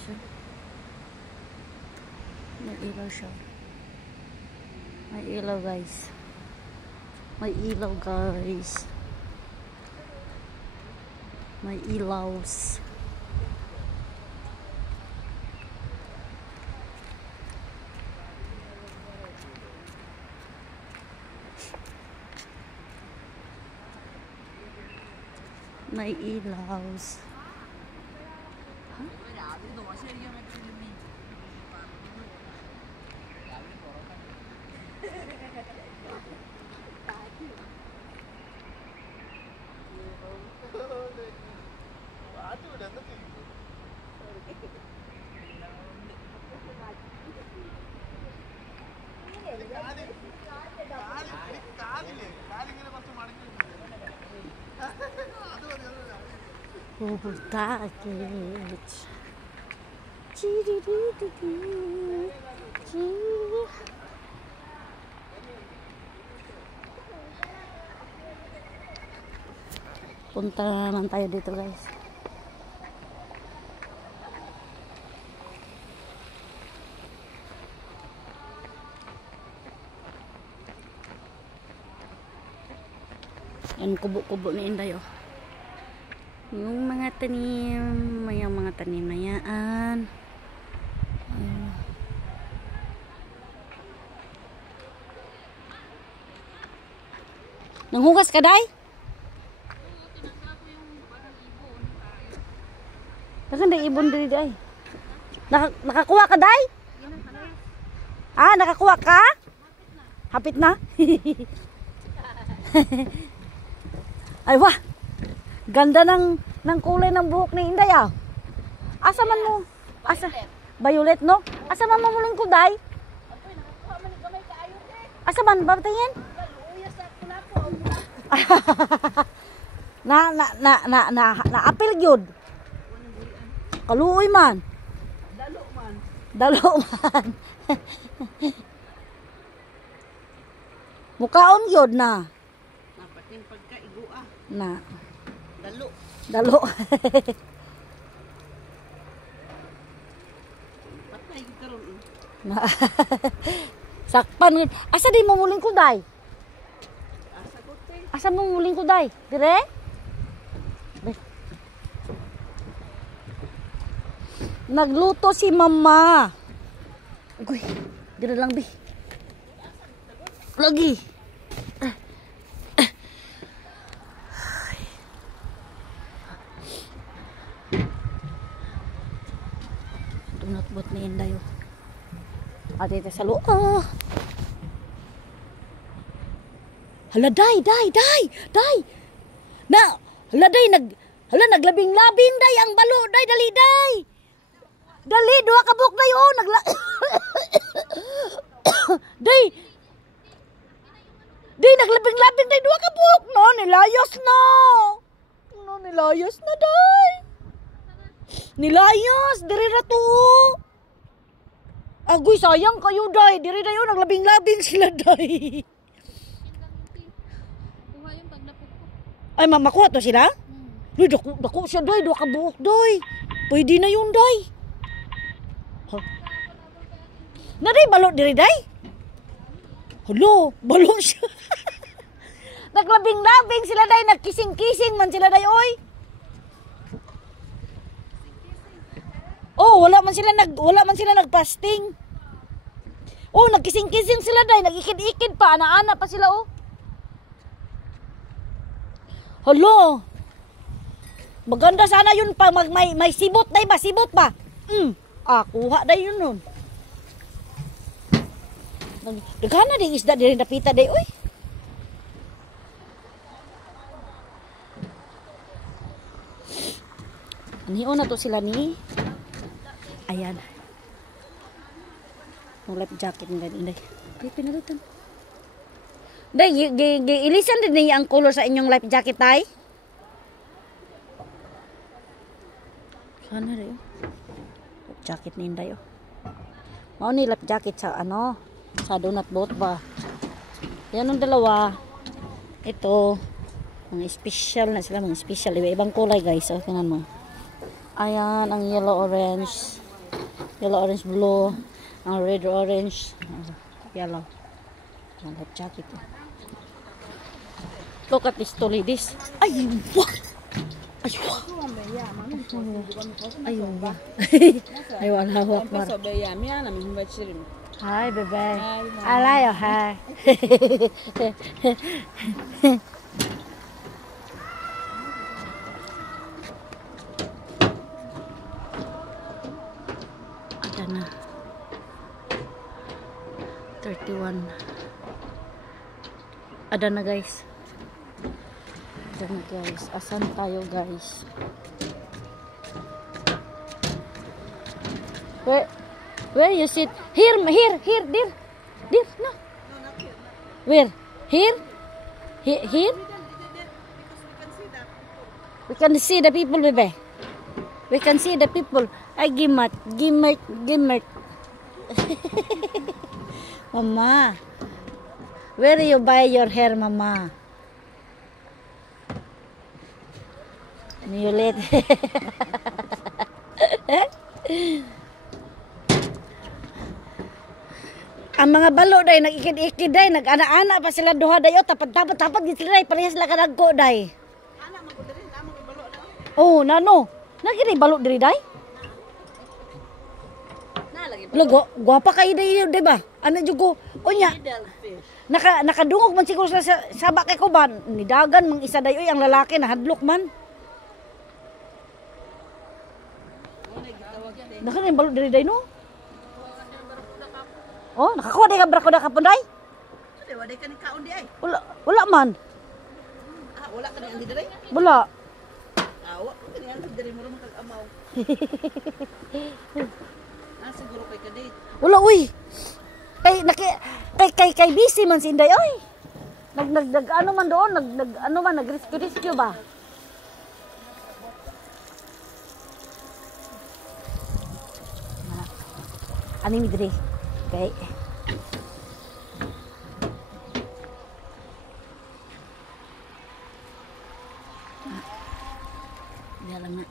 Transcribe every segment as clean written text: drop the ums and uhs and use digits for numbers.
siya. May ilaw siya. May ilaw guys. May ilaw guys. May ilaws. May ilaws. Huh? Takich. Punta naman tayo dito guys. Yan kubo-kubo ni Inday oh. Yung mga tanim, may mga tanim na yan. Nanghugas ka, Day? Nakanda ibon diri, Day. Nakakuha ka, Day? Ah, nakakuha ka? Hapit na? Ay, wah! Ganda ng kulay ng buhok ni Inday ah. Asa man mo? Asa? Violet no? Asa man mamulong ko Day? Asa man babatayin? na apil gyud. Kaluoy man. Dalo man. Mukaon gyud na. Napating pagkaigo ah. Na. Dalo. Patay karon. Sakpan. Asa di mo muling ko Day? Asa ko te? Asa mo muling ko Day? Dire? Nagluto si Mama. Uy, dire lang bi. Lagi. Tunot-bot ni Inday oh. Ate ito sa loob. Hala, Day. Na, hala, Day, naglabing-labing, Day, ang balo, Day, dali, Day. Dali, duha ka buhok, Day, oh, Day, naglabing-labing, Day, duha ka buhok, no, nilayos na, Day. Nilayos, diri na to. Agoy, sayang kayo, Day. Diri na yun, naglabing-labing sila, Day. Ay, makuha to sila? Day, dako siya, Day. Dua ka buhok, Day. Pwede na yun, Day. Na, Day, balot diri, Day? Hello, balot siya. Naglabing-labing sila, Day. Nagkising-kising man sila, Day, oy. Oh, wala man sila nagpasting. Oh, nagkising-kising sila, Day. Nagikid-ikid pa, ana-ana pa sila, oh. Hello. Maganda sana yun pa may sibot, Day ba? Sibot ba? Kuha Day yun nun. Nagana din isda din napita, Day, oy. Anion na to sila ni. Ayan. Yung life jacket nila, Day. Pinalutan. Day, ilisan din niya ang color sa inyong life jacket, Day. Sana, Day. Life jacket ni Inday, oh. Mao ni life jacket sa sa donut boat ba. Yan ang dalawa. Ito, mga special na sila, mga special. Ibang kulay, guys. So, tingnan mo. Ayan, ang yellow orange. Yellow, orange, blue. Ang red, orange. Yellow. Ang life jacket. Look at this two ladies. Ay, wah! Ay, wah! Ay, wah! Ay, wala hawak mar. Hi, bebe. Alayo, hi. Ada na. 31. Ada na, guys. Ada na, guys. Asan tayo, guys? Where you sit? Here, dear. Dear, no. Where? Here? Here? We can see the people, bebe. We can see the people. Ay, gimat. Mama. Where you buy your hair, mama? Violet. Ang mga balo day nag-ikid-ikid day, nag-ana-ana pa sila duha day, o tapad gid sila day, parehas sila kadagko day. Ana man ko diri, amo ibalo na. Oh, nano. Nagiri balo diri day? Na lagi Logo, gwapa kay day, di ba? Ano jud ko? Unya. Nakadungog man siguro sa sabak kay ko ba? Nidagan mang isa day oy ang lalaki nahadlok man. Naka rin balo diri day no? Oh, nakakuha day ka brakoda ka punday? Ade waday ka ni kaon di ay. Wala man. Wala ka ni andi diri? Wala. Wa ka ni andi diri mo ron kag amaw. Siguro kay ka-date. Wala uy. Kay busy man si Inday oy. Nag ano man doon, nag-rescue ba? Ani mi diri. Okay. Dia lang na.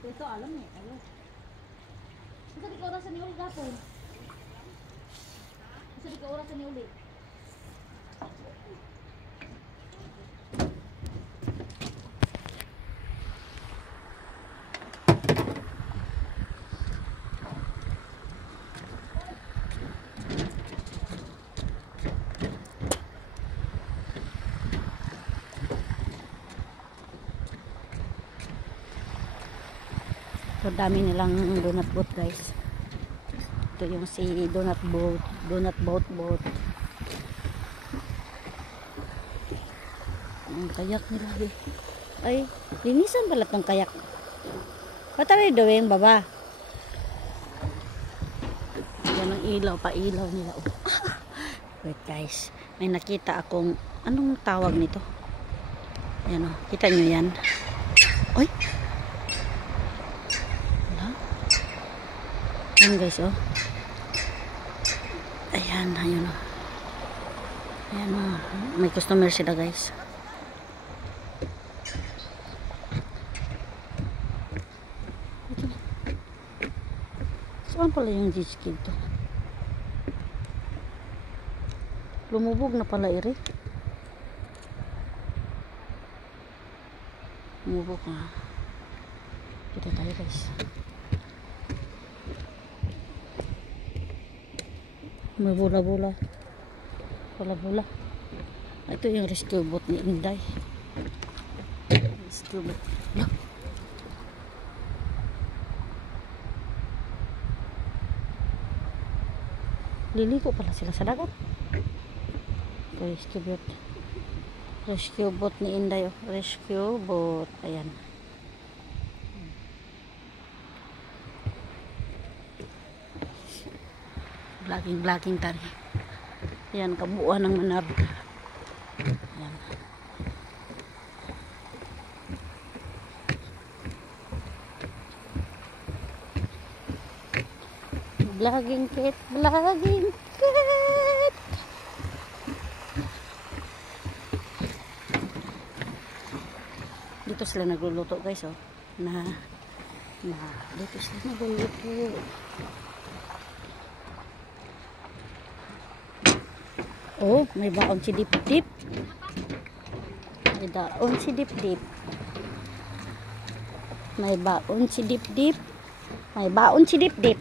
Ito alam eh, alam. Isa di ka orasan ni ulit gapon. Isa di ka orasan ni ulit. So, dami nilang donut boat, guys. Ito yung si donut boat. Ang kayak nila eh. Ay, linisan pala tong kayak. What are you doing, baba? Yan ang ilaw, pa-ilaw nila. Oh. Wait, guys. May nakita akong, anong tawag nito? Yan o, kita nyo yan. Oy! Ayan guys, oh. Ayan, ayun, oh. Ayan, oh. May customer sila, guys. Ito. Saan pala yung jet ski to? Lumubog na pala, iri. Lumubog na. Kita tayo, guys. May bola-bola. Bola-bola. Ito yung rescue boat ni Inday. Rescue boat. Liliko pala sila sa dagat. Ito rescue boat. Rescue boat ni Inday. Oh. Rescue boat. Ayan. Vlogging tari. Ayan, kabuuan ng Manab. Ayan. Vlogging kit. Dito sila nagluluto guys, oh. Dito sila nagluluto. Oh, may baon si Dip-Dip. May baon si Dip-Dip. May baon si Dip-Dip. May baon si Dip-Dip.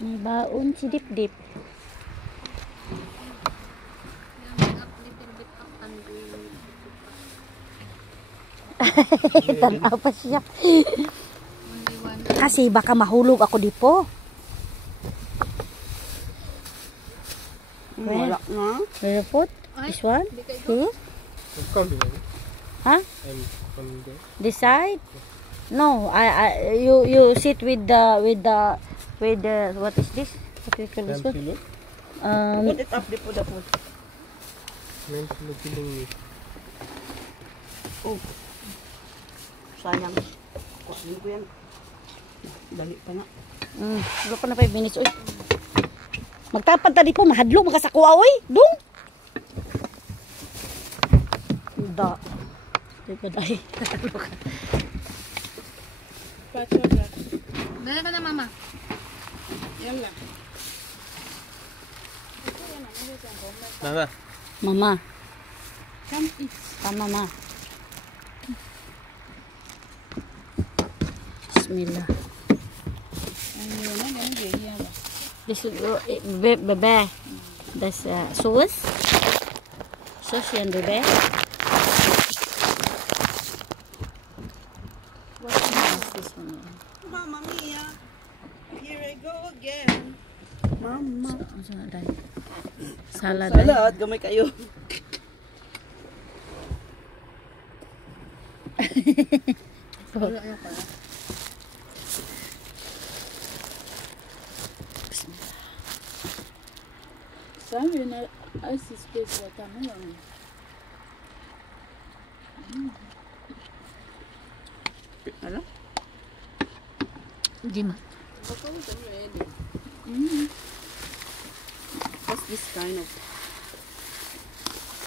May baon si Dip-Dip. Tanaw pa siya. Kasi baka mahulog ako dipo. Wala na. Where the foot? This one? Here? Huh? This side? No, you sit with the what is this? What do you call this one? Put it up di po the food. Oh. Sayang. Kunin ko yan. Dali pa nga. Wala pa na 5 minutes. Uy. Magtapad tadi po, mahadlo, magkasakuha, oy. Dung. Da. Di ba dahi? Dala ka na, mama. Yan lang. Mama. Come eat. Mama. Bismillah. This is bebe. That's sauce. Sauce yan bebe. What is this one? Mama Mia. Here I go again. Mama. Salad. Salad, gamay kayo. Wala na pala. Sabi na, ice space watermelon. Ano? Di ma. What's this kind of